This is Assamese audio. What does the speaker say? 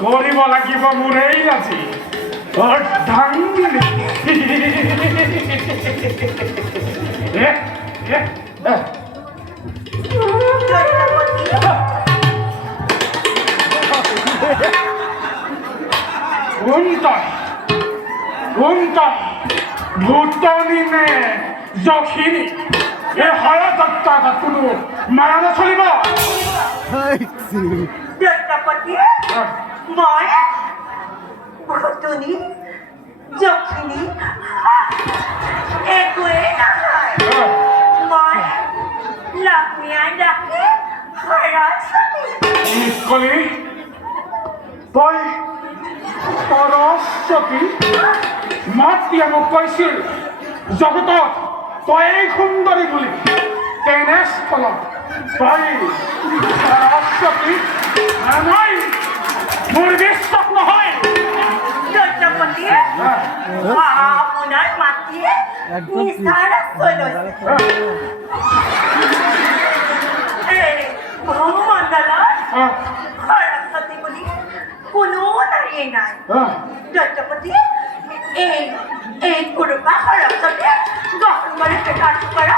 কৰিব লাগিব মোৰেই আজি অৰ্ধাংগিনী ভূতনি নে যখিনী এই হৰদত্তা কোনো মায়া নচলিব মই ভূতনি যখিনী একোৱেই নহয় মই লক্ষ্মীয়াই ডাকি সৰস্বতী কলি তই সৰস্বতী মাতৃয়ে মোক কৈছিল জগতত তই সুন্দৰী বুলি তেনেস্থলত তই সৰস্বতী নহয় মোৰ বিশ্বাস নহয় দৈত্যপতিয়ে আপোনাৰ মাতৃয়ে নিচাৰ আশ্ৰয় লৈছে এই ভূমণ্ডলত সৰস্বতী বুলি কোনো নাৰীয়ে নাই দৈত্যপতি এই কুৰুপা সৰস্বতীয়ে গ্ৰহণ কৰি পেটাটো কৰা